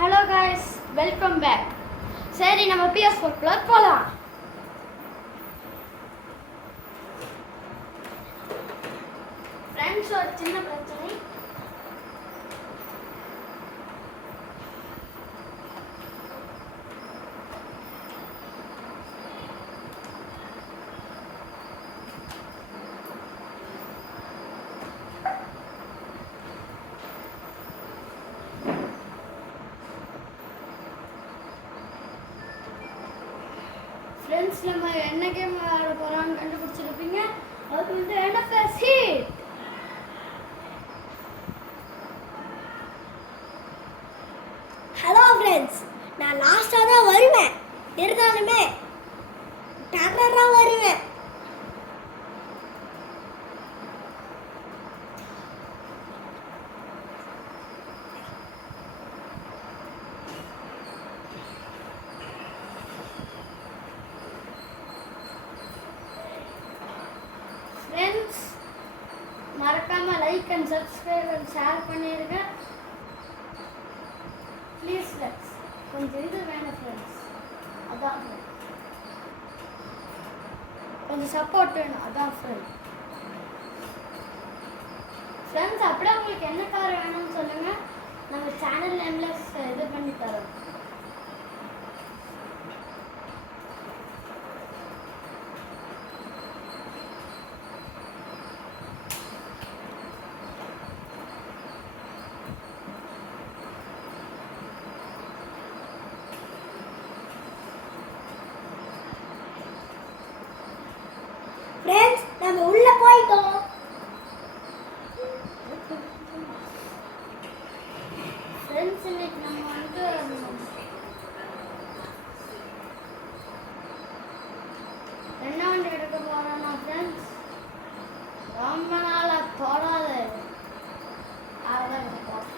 Hello guys, welcome back. சரி, நம்ம PS4 போகலாம். ஃப்ரெண்ட்ஸ், ஒரு சின்ன பிரச்சனை. ஃப்ரெண்ட்ஸ், நம்ம என்ன கேம் விளையாட போகிறோம்னு கண்டுபிடிச்சிருப்பீங்க. அதுக்கு வந்து NFL ஹீட். ஹலோ ஃப்ரெண்ட்ஸ், நான் லாஸ்ட்டாக தான் வருவேன். இருந்தாலுமே டெரராக வருவேன். ஃப்ரெண்ட்ஸ், மறக்காமல் like and subscribe and share பண்ணிடுங்க. ப்ளீஸ் ஃப்ரெண்ட்ஸ், கொஞ்சம் இது வேணும் ஃப்ரெண்ட்ஸ். அதான் கொஞ்சம் சப்போர்ட் வேணும். அதான் ஃப்ரெண்ட்ஸ். அப்படியே உங்களுக்கு என்ன கார் வேணும்னு சொல்லுங்கள். நம்ம சேனல் நேமில் இது பண்ணி தரோம். ஃப்ரெண்ட்ஸ், நம்ம உள்ளே போயிட்டோம். ஃப்ரெண்ட்ஸ், இன்னைக்கு நம்ம வந்து என்ன வண்டி எடுக்க போகிறோம்னா ஃப்ரெண்ட்ஸ், ரொம்ப நாளாக தொடாத அதான் எடுக்க போகிறோம்.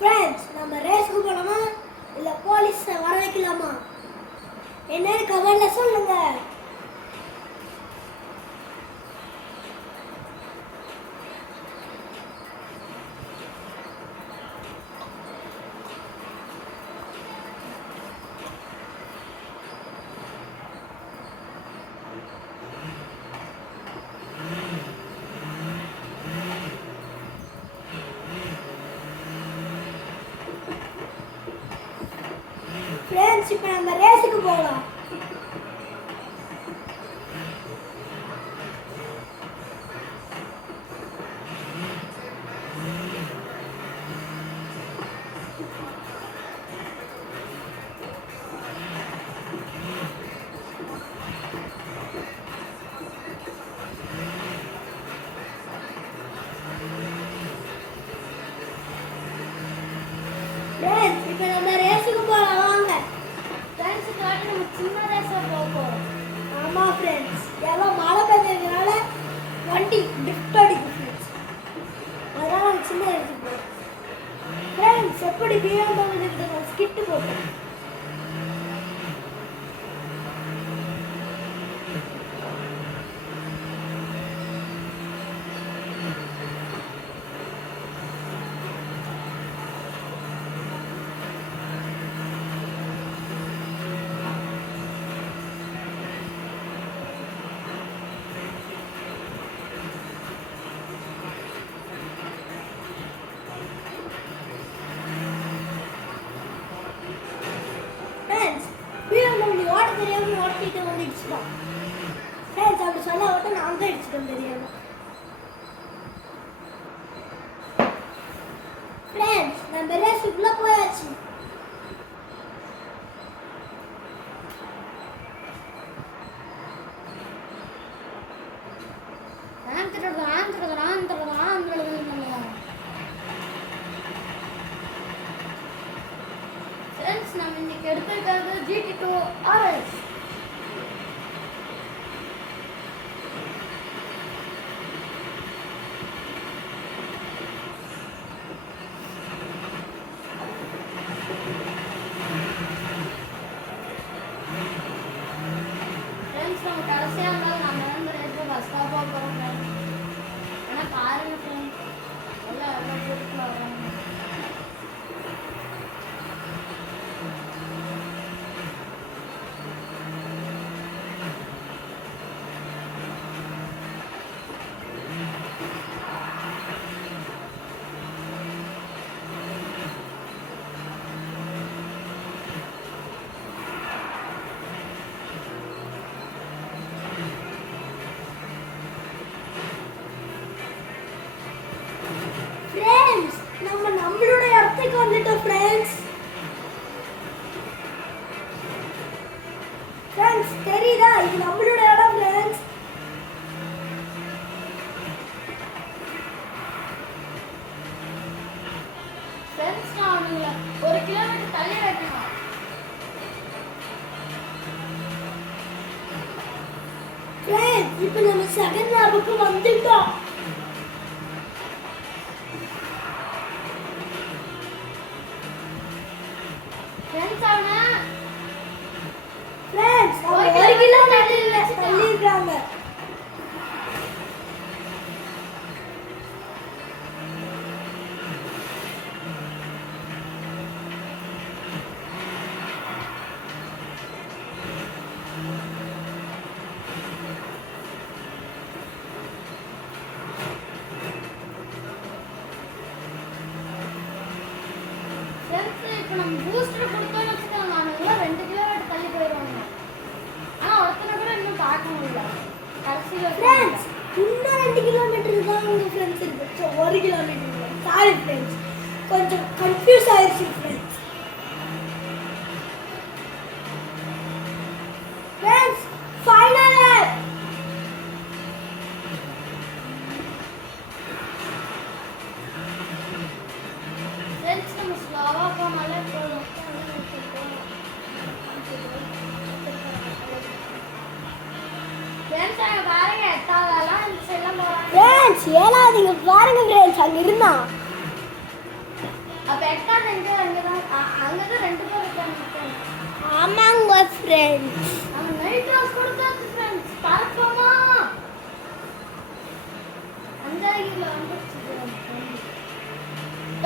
ஃப்ரெண்ட்ஸ், நம்ம ரேஸ்க்கு போகலாமா இல்லை போலீஸை வர வைக்கலாமா? என்னன்னு கமெண்ட்ல சொல்லுங்க. ஃப்ரெண்ட்ஸ், இப்போ நம்ம ரேஸுக்கு போகலாம். ஃப்ரெண்ட்ஸ், இப்போ நம்ம ரேஸுக்கு போகலாம் வாங்க. ஃப்ரெண்ட்ஸுக்கு நம்ம சின்ன ரேஸாக போக போகிறோம். ஆமாம் ஃப்ரெண்ட்ஸ், எல்லாம் மழை பெஞ்சதுனால வண்டி ட்ரிஃப்ட் அடிக்கும் ஃப்ரெண்ட்ஸ். அதனால் நம்ம சின்ன ரேஸுக்கு போகிறோம். ஃப்ரெண்ட்ஸ், எப்படி BMW ஸ்கிட்டு போட்டோம். ஓட்ட தெரியாம ஓட்டிட்டு வந்து இடிச்சிட்டோம். ஃப்ரெண்ட்ஸ், அப்படி சொல்ல ஓட்ட நான் தான் இடிச்சிட்டோம் தெரியாம. ஃப்ரெண்ட்ஸ், நம்ம ரேஸுக்குள்ள போயாச்சு. ஃப்ரெண்ட்ஸ், நம்ம இன்னைக்கு எடுத்துருக்கிறது GT2 RS. ஃப்ரெண்ட்ஸ், நம்ம தெரியுதா இது நம்மளோட இடம் ஃப்ரெண்ட்ஸ். ஃப்ரெண்ட்ஸ் நான் அவனுங்களை 1 கிலோமீட்டர் தள்ளி வைக்கணும். ஃப்ரெண்ட்ஸ் இப்போ நம்ம செகண்ட் லேபுக்கு வந்துட்டோம். ஃப்ரெண்ட்ஸ் அவனை ஃப்ரெண்ட்ஸ் 1 கிலோமீட்டர் தள்ளி இருக்காங்க. ஃப்ரெண்ட்ஸ் இப்போ நம்ம பூஸ்டர் கொடுத்தோம்னு வச்சுக்கோங்க, அவனுங்களாம் 2 கிலோமீட்டர் தள்ளி போயிடுவாங்க. ஆனால் ஒருத்தனை கூட இன்னும் பார்க்க முடியல கடைசியில். ஃப்ரெண்ட்ஸ் இன்னும் 2 கிலோமீட்டர் தான் உங்க ஃப்ரெண்ட்ஸ் இருக்கு. So 1 kilometre. சாரி ஃப்ரெண்ட்ஸ், கொஞ்சம் கன்ஃபியூஸ் ஆயிடுச்சு friends. Friends final lab. Friends நம்ம ஸ்லோவாக போனாலே போதும். ஃப்ரெண்ட்ஸ் அங்கே பாருங்க, 8ஆவதெல்லாம் இந்த சைடெலாம் போகிறாங்க. ஃப்ரெண்ட்ஸ் 7வது இங்க பாருங்க ஃப்ரெண்ட்ஸ், அங்க இருந்தா. அப்போ 8ஆவது எங்கே? அங்கே தான் 2 பேர் இருக்காங்க ஃப்ரெண்ட்ஸ். ஆமாங்க ஃப்ரெண்ட்ஸ். நம்ம நைட் ட்ரெஸ் கொடுத்தாச்சு ஃப்ரெண்ட்ஸ். பறப்போமா? 5 வந்துச்சு ஃப்ரெண்ட்ஸ்.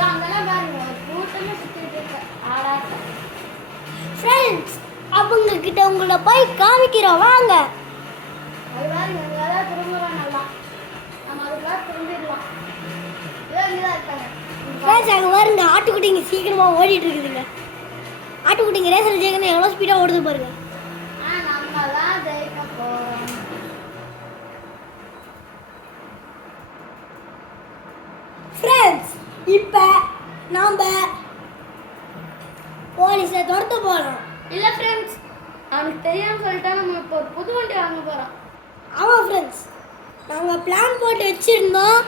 அங்கெல்லாம் பாருங்க, ஒரு கூட்டமே சுற்றிட்டு இருக்கு ஆடாட்ட. ஃப்ரெண்ட்ஸ் அவங்க கிட்ட உங்களை போய் காமிக்கிறோம் வாங்க. அது பாருங்க, அங்கெல்லாம் திரும்பலாம் நல்லா. நம்ம அதுக்குள்ள திரும்பிடலாம். இதோ இங்கே தான் இருக்காங்க. ஃப்ரெண்ட்ஸ் அங்க பாருங்க ஆட்டுக்குட்டிங்க சீக்கிரமா ஓடிட்டு இருக்குதுங்க. ஆட்டுக்குட்டிங்க ரேஸ்ல ஜெயிக்கணும் எவ்வளவு ஸ்பீடா ஓடுது பாருங்க. நம்ம தான் ஜெயிக்க போகிறோம். ஃப்ரெண்ட்ஸ் இப்போ நாம போலீஸை துரத்த போறோம். இல்லை ஃப்ரெண்ட்ஸ், அவனுக்கு தெரியாமல் சொல்லிட்டா நம்ம இப்போ ஒரு புது வண்டி வாங்க போகிறோம். ஆமாம் ஃப்ரெண்ட்ஸ், நாங்கள் பிளான் போட்டு வச்சுருந்தோம்.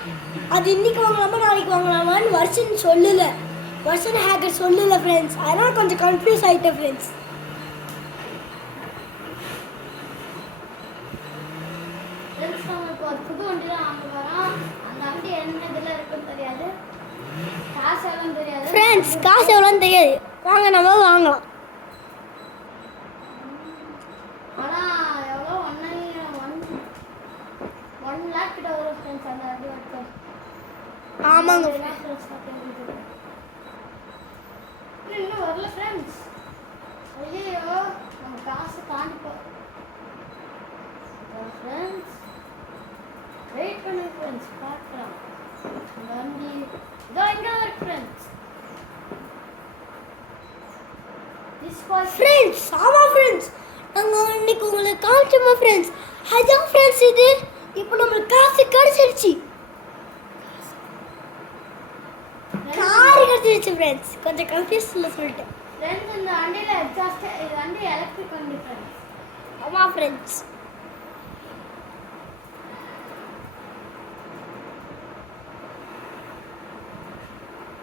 அது இன்னைக்கு வாங்கலாமா நாளைக்கு வாங்கலாமான்னு வருஷன் ஹேக்கர் சொல்லல ஃப்ரெண்ட்ஸ். அதனால் கொஞ்சம் கன்ஃபியூஸ் ஆகிட்டேன் ஃப்ரெண்ட்ஸ். ஃப்ரெண்ட்ஸ் நம்ம இப்போ ஒரு புது வண்டி தான் வாங்க போகிறோம். அந்த வண்டி என்ன இதில் இருக்குன்னு தெரியாது, காசு எவ்வளோன்னு தெரியாது. ஃப்ரெண்ட்ஸ் காசு எவ்வளோன்னு தெரியாது, வாங்க நம்ம வாங்கலாம். ஆனால் எவ்வளோ 1 லேக் கிட்ட வரும் ஃப்ரெண்ட்ஸ் அந்த வண்டி வரைக்கும். ஆமாங்க இன்னும் வரல ஃப்ரெண்ட்ஸ். ஐயோ நம்ம காசு தாண்டி போ ஃப்ரெண்ட்ஸ். வெயிட் பண்ணு ஃப்ரெண்ட்ஸ், பார்க்கலாம். வண்டி இதோ இங்கே இருக்கு ஃப்ரெண்ட்ஸ். ஃப்ரெண்ட்ஸ் ஆமாம் ஃப்ரெண்ட்ஸ், நாங்கள் இன்னைக்கு உங்களுக்கு காமிச்சோமா ஃப்ரெண்ட்ஸ். அதான் ஃப்ரெண்ட்ஸ் இது இப்போ நம்மளுக்கு காசு கிடைச்சிருச்சு. கார் கிடைச்சிருச்சு ஃப்ரெண்ட்ஸ். கொஞ்சம் கன்ஃபியூஸ்ல சொல்லிட்டேன் ஃப்ரெண்ட்ஸ். இந்த வண்டியில் எக்ஸாஸ்ட், இது வந்து எலக்ட்ரிக் வண்டி ஃப்ரெண்ட்ஸ். ஆமாம் ஃப்ரெண்ட்ஸ்.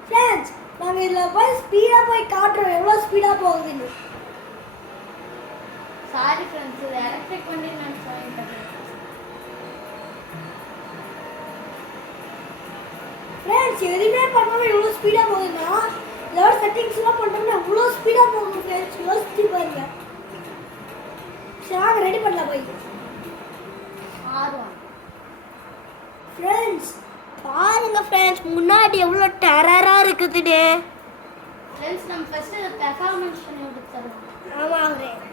ஃப்ரெண்ட்ஸ் நாங்கள் இதில் போய் ஸ்பீடாக போய் காட்டுறோம் எவ்வளோ ஸ்பீடாக போகுதுன்னு. சாரி ஃப்ரெண்ட்ஸ், இது எலக்ட்ரிக் வண்டி நான் சொல்லிட்டேன். ஃப்ரெண்ட்ஸ் எதுவுமே பண்ணாமல் எவ்வளோ ஸ்பீடாக போகுதுன்னா ஏதாவது செட்டிங்ஸ்லாம் பண்ணிட்டோம்னா எவ்வளோ ஸ்பீடாக போகும் ஃப்ரெண்ட்ஸ். யோசிச்சு பாருங்க. சரி வாங்க ரெடி பண்ணலாம் போய். ஆர்வம் ஃப்ரெண்ட்ஸ் பாருங்க ஃப்ரெண்ட்ஸ், முன்னாடி எவ்வளோ டெரராக இருக்குதுன்னு. ஃப்ரெண்ட்ஸ் நம்ம ஃபர்ஸ்ட் இதை பெர்ஃபார்மன்ஸ் பண்ணி கொடுத்துறோம். ஆமாம் ஃப்ரெண்ட்ஸ்.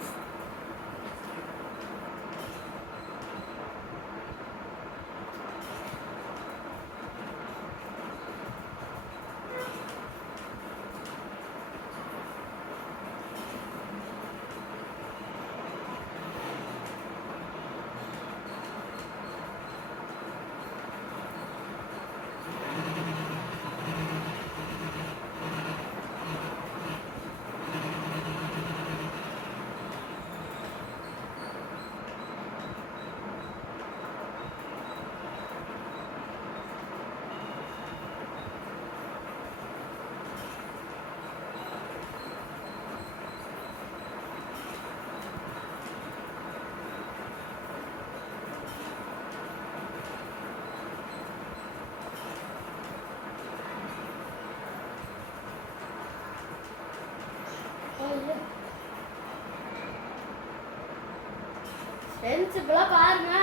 ஃப்ரெண்ட்ஸ் இப்பெல்லாம் பாருங்க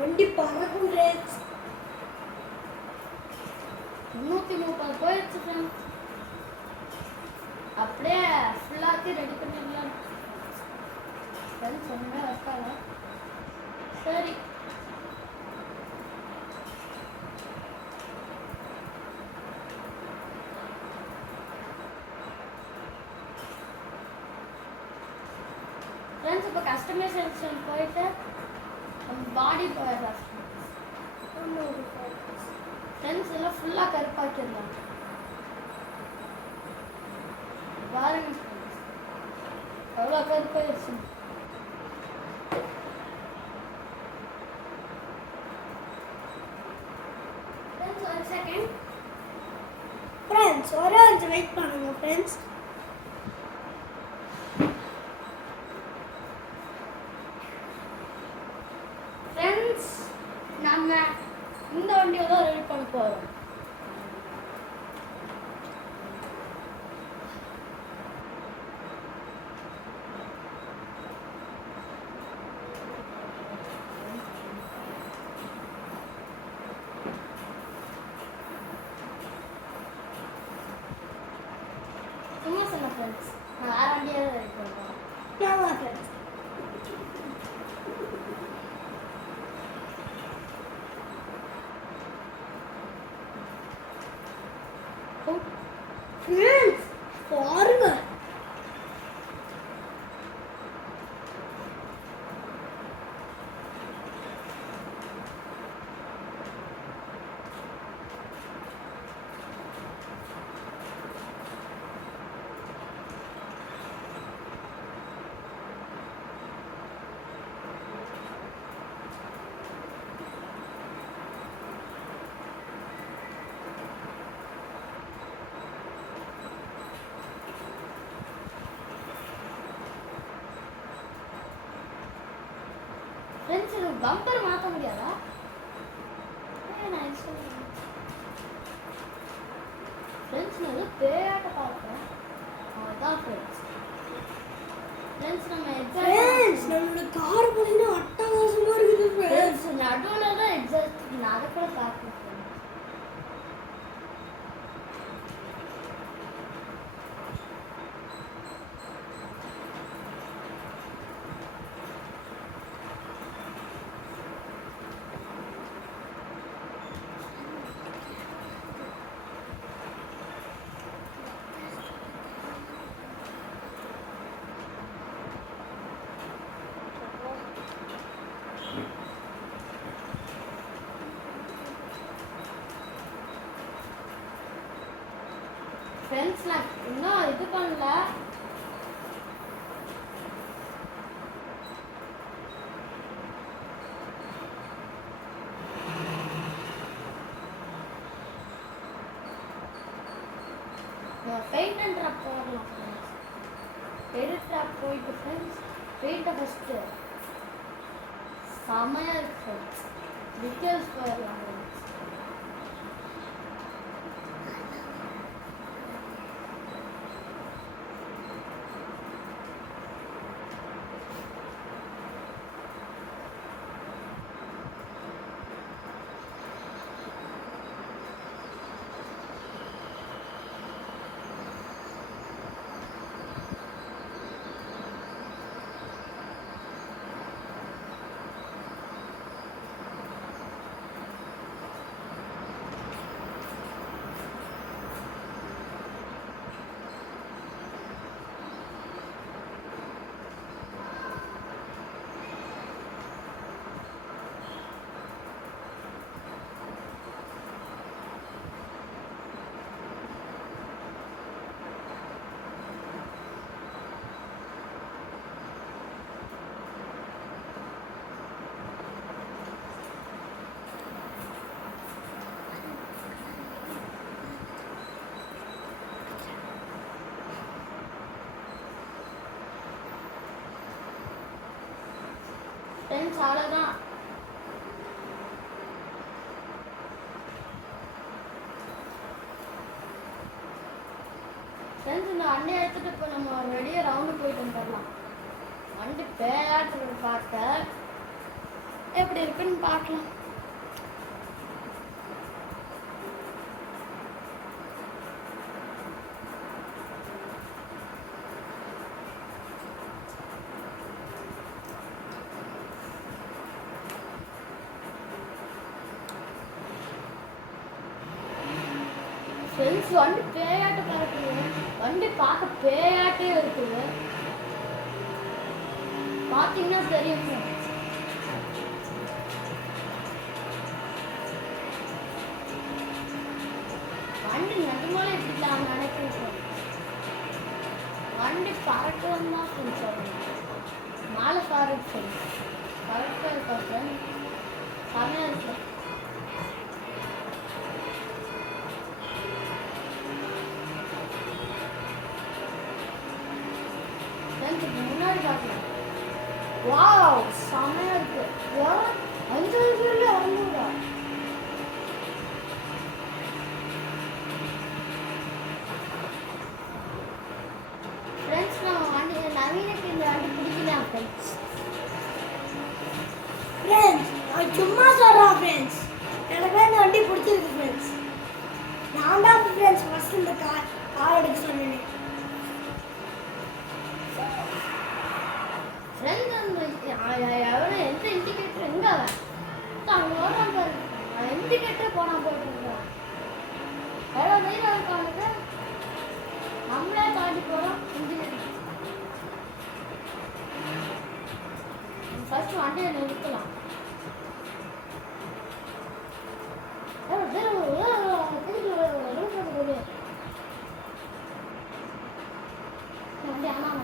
வண்டி பறக்கும் ஃப்ரெண்ட்ஸ். 330 போயிடுச்சு ஃப்ரெண்ட்ஸ். அப்படியே ஃபுல்லாத்தையும் ரெடி பண்ணிடலாம் ஃப்ரெண்ட்ஸ். ஒன்றுமே வைக்காத. சரி ஃப்ரெண்ட்ஸ், இப்போ கஸ்டமைசேஷன் போயிட்டு நம்ம பாடி போயிடலாம் ஃப்ரெண்ட்ஸ். எல்லாம் ஃபுல்லாக கருப்பாக்கிடலாம். பாருங்க ஃப்ரெண்ட்ஸ் எவ்வளோ கருப்பாயிடுச்சு. ஃப்ரெண்ட்ஸ் ஒரு செகண்ட் ஃப்ரெண்ட்ஸ் ஒரே கொஞ்சம் வெயிட் பண்ணுங்க ஃப்ரெண்ட்ஸ். ஃப்ரெண்ட்ஸ், நம்ம இந்த வண்டியை தான் ரெடி பண்ண போகிறோம். சும்மா சொன்ன ஃப்ரெண்ட்ஸ், நான் வேற வண்டியை தான் ரெடி பண்ணுறோம். ஆமா ஃப்ரெண்ட்ஸ். ஃப்ரெண்ட்ஸ் பாருங்க. ஃப்ரெண்ட்ஸ், இது பம்பர் மாற்ற முடியாதா? நான் ஃப்ரெண்ட்ஸ் நான் ஏதோ பேயாட்ட பார்க்குறேன். அதான் ஃப்ரெண்ட்ஸ். ஃப்ரெண்ட்ஸ் நம்ம ஃப்ரெண்ட்ஸ் நம்மளோட கார் பார்த்தீங்கன்னா அட்டகாசமா இருக்குது ஃப்ரெண்ட்ஸ். நடுவில் தான் எக்ஸாஸ்ட். நான் அதை கூட பார்க்கணும். ஃப்ரெண்ட்ஸ், நான் இன்னும் இது பண்ணல. பெயிண்ட் அண்ட் ட்ராப் போடலாம் ஃப்ரெண்ட்ஸ். பெயிண்ட் ட்ராப் போயிட்டு ஃப்ரெண்ட்ஸ் பெயிண்ட்டை ஃபஸ்ட்டு செமையாக இருக்கு ஃப்ரெண்ட்ஸ். டீட்டெயில்ஸ் போயிடலாம் ஃப்ரெண்ட்ஸ். ஃப்ரெண்ட்ஸ் அவ்வளோதான். ஃப்ரெண்ட்ஸ் இந்த வண்டியை எடுத்துகிட்டு இப்போ நம்ம வெளியே ரவுண்டு போயிட்டு வந்துடலாம். வண்டி பேயாட்டு பார்க்க எப்படி இருக்குன்னு பார்க்கலாம். ஃப்ரெண்ட்ஸ் வண்டி பேயாட்டு பறக்குது. வண்டி பார்க்க பேயாட்டே இருக்குது. பார்த்தீங்கன்னா தெரியும் ஃப்ரெண்ட்ஸ். வண்டி நிஜமாலே இப்படி தான் நினைக்கிறேன். வண்டி பறக்கணும் தான் ஃப்ரெண்ட்ஸ் சொல்லணும். மேலே பாரு ஃப்ரெண்ட்ஸ், கரெக்டாக இருக்கா ஃப்ரெண்ட்ஸ்? செமையாக இருக்கு. முன்னாடி பார்க்கலாம். வாவ், செமையா இருக்கு. 5,000 600. ஃப்ரெண்ட்ஸ் நம்ம வண்டி நவீனுக்கு இந்த வண்டி பிடிக்கலாம் ஃப்ரெண்ட்ஸ். ஃப்ரெண்ட்ஸ் நான் சும்மா சொல்கிறேன் ஃப்ரெண்ட்ஸ். எனக்கு இந்த வண்டி பிடிச்சிருக்கு ஃப்ரெண்ட்ஸ். நான் தான் ஃப்ரெண்ட்ஸ் ஃபஸ்ட் இந்த கார் எடுக்க சொன்னேன். ஃப்ரெண்ட்ஸ் எவ்வளோ எந்த இண்டிகேட்டர் எங்கே அவன் அங்கே ஓடுறான் பாரு. இண்டிகேட்டர் போனால் போயிட்டு எவ்வளோ தைரியம் இருக்கும் அவனுக்கு. நம்மளே தாண்டி போகிறோம் இண்டிகேட்டர். ஃபர்ஸ்ட் வண்டியை நிறுத்தலாம். வண்டி ஆனால்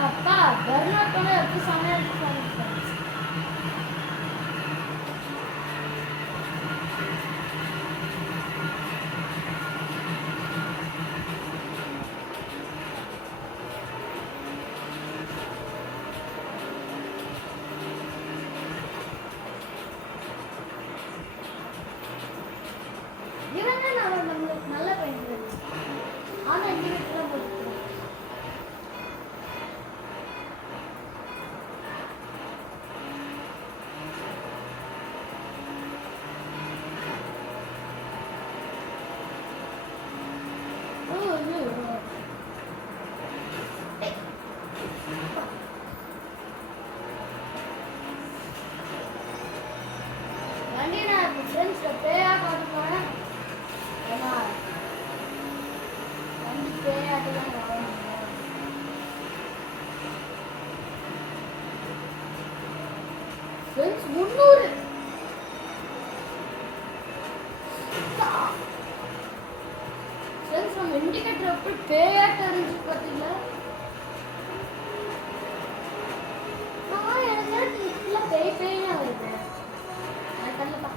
அப்பா பர்னாட் கூட எப்படி செமையா இருக்கு. இவன் தான் நம்மளுக்கு நல்ல பையன். ஆனால் இங்கே வீட்டில் போட்டு வண்டி நான் ஃப்ரெண்ட்ஸ் பேயா பார்த்துக்கோங்க. ஏன்னா வண்டி பேயாட்டு தான் வாங்கணும். ஃப்ரெண்ட்ஸ் 300. ஃப்ரெண்ட்ஸ் நம்ம இண்டிகேட்டர் எப்படி பேயாட்டு இருந்துச்சு பார்த்தீங்களா? எனக்கு இப்பெல்லாம் பேய் பேய்னா வருது. நான் கண்டிப்பா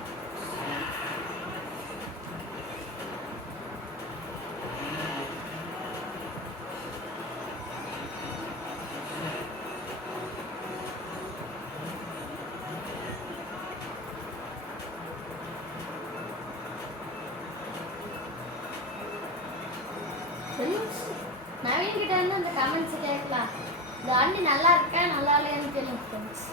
நவீன் கிட்ட இருந்து அந்த கமெண்ட்ஸ் கேட்கலாம். இந்த வண்டி நல்லா இருக்கா நல்லா இல்லையான்னு கேளுங்க ஃப்ரெண்ட்ஸ்.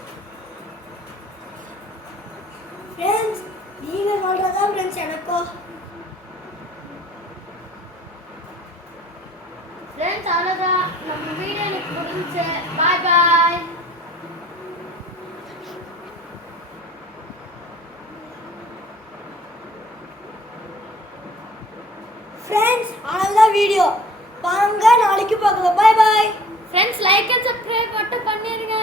ஃப்ரெண்ட்ஸ் நீங்கள் சொல்கிறதா ஃப்ரெண்ட்ஸ் எனக்கோ. ஃப்ரெண்ட்ஸ் அவ்வளோதான், நம்ம வீடியோ எனக்கு முடிஞ்சு. பாய் பாய். ஃப்ரெண்ட்ஸ் அவ்வளோதான் வீடியோ. வாங்க நாளைக்கு பார்க்கலாம். பாய் பாய். ஃப்ரெண்ட்ஸ் லைக் அண்ட் சப்ஸ்கிரைப் மட்டும் பண்ணிடுங்க.